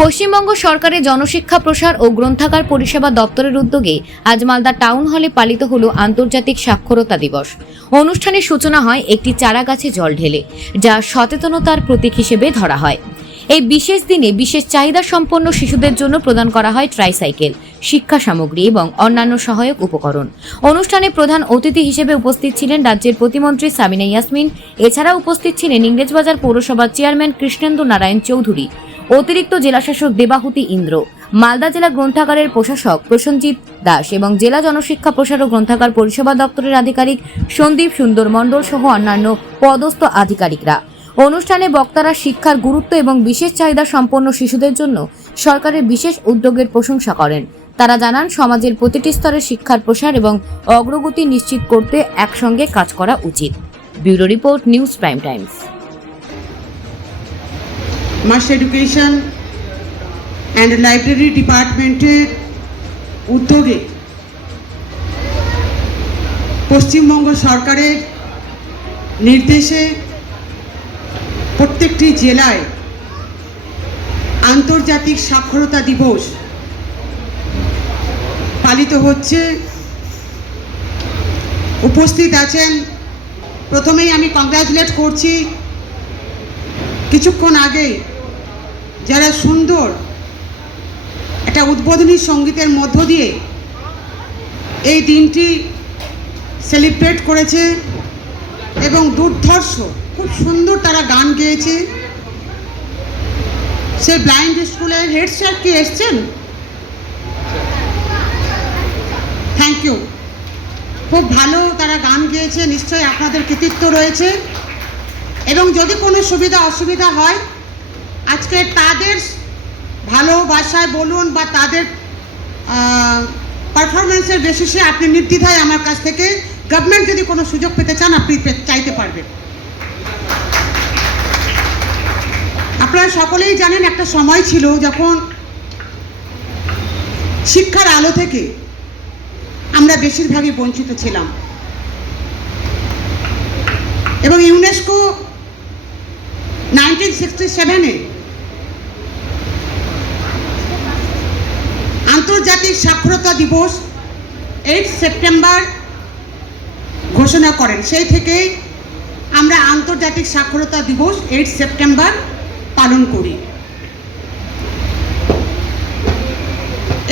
পশ্চিমবঙ্গ সরকারের জনশিক্ষা প্রসার ও গ্রন্থাগার পরিষেবা দপ্তরের উদ্যোগে আজ মালদা টাউন হলে পালিত হল আন্তর্জাতিক সাক্ষরতা দিবস। অনুষ্ঠানের সূচনা হয় একটি চারাগাছে জল ঢেলে, যা সচেতনতার প্রতীক হিসেবে ধরা হয়। এই বিশেষ দিনে বিশেষ চাহিদা সম্পন্ন শিশুদের জন্য প্রদান করা হয় ট্রাইসাইকেল, শিক্ষা সামগ্রী এবং অন্যান্য সহায়ক উপকরণ। অনুষ্ঠানে প্রধান অতিথি হিসেবে উপস্থিত ছিলেন রাজ্যের প্রতিমন্ত্রী সাবিনা ইয়াসমিন। এছাড়া উপস্থিত ছিলেন ইংরেজবাজার পৌরসভার চেয়ারম্যান কৃষ্ণেন্দু নারায়ণ চৌধুরী, অতিরিক্ত জেলাশাসক দেবাহুতি ইন্দ্র, মালদা জেলা গ্রন্থাগারের প্রশাসক প্রসেনজিৎ দাস এবং জেলা জনশিক্ষা প্রসার ও গ্রন্থাগার পরিষেবা দপ্তরের আধিকারিক সন্দীপ সুন্দর মণ্ডল সহ অন্যান্য পদস্থ আধিকারিকরা। অনুষ্ঠানে বক্তারা শিক্ষার গুরুত্ব এবং বিশেষ চাহিদা সম্পন্ন শিশুদের জন্য সরকারের বিশেষ উদ্যোগের প্রশংসা করেন। তারা জানান, সমাজের প্রতিটি স্তরে শিক্ষার প্রসার এবং অগ্রগতি নিশ্চিত করতে একসঙ্গে কাজ করা উচিত। Bureau report, News Prime Times. Mass education and library ডিপার্টমেন্টের উদ্যোগে পশ্চিমবঙ্গ সরকারের নির্দেশে প্রত্যেকটি জেলায় আন্তর্জাতিক সাক্ষরতা দিবস পালিত হচ্ছে। উপস্থিত আছেন, প্রথমেই আমি কংগ্রাচুলেট করছি কিছুক্ষণ আগে যারা সুন্দর একটা উদ্বোধনী সঙ্গীতের মধ্য দিয়ে এই দিনটি সেলিব্রেট করেছে এবং দুর্ধর্ষ খুব সুন্দর তারা গান গেয়েছে। সে ব্লাইন্ড স্কুলের হেড স্যার কি এসছেন? থ্যাংক ইউ, খুব ভালো তারা গান গেয়েছে, নিশ্চয়ই আপনাদের কৃতিত্ব রয়েছে। এবং যদি কোনো সুবিধা অসুবিধা হয় আজকে তাদের ভালোবাসায় বলুন বা তাদের পারফরমেন্সের বেসিসে আপনি নির্দ্বিধায় আমার কাছ থেকে গভর্নমেন্ট যদি কোনো সুযোগ পেতে চান আপনি চাইতে পারবেন। আপনারা সকলেই জানেন, একটা সময় ছিল যখন শিক্ষার আলো থেকে আমরা বেশিরভাগই বঞ্চিত ছিলাম এবং ইউনেস্কো 1967-এ আন্তর্জাতিক সাক্ষরতা দিবস 8 সেপ্টেম্বর ঘোষণা করেন। সেই থেকেই আমরা আন্তর্জাতিক সাক্ষরতা দিবস 8 সেপ্টেম্বর পালন করি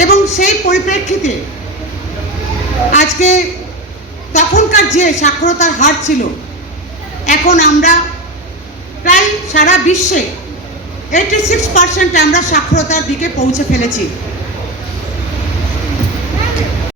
এবং সেই পরিপ্রেক্ষিতে আজকে তখনকার যে সাক্ষরতার হার ছিল, এখন আমরা প্রায় সারা বিশ্বে 86% আমরা সাক্ষরতার দিকে পৌঁছে ফেলেছি।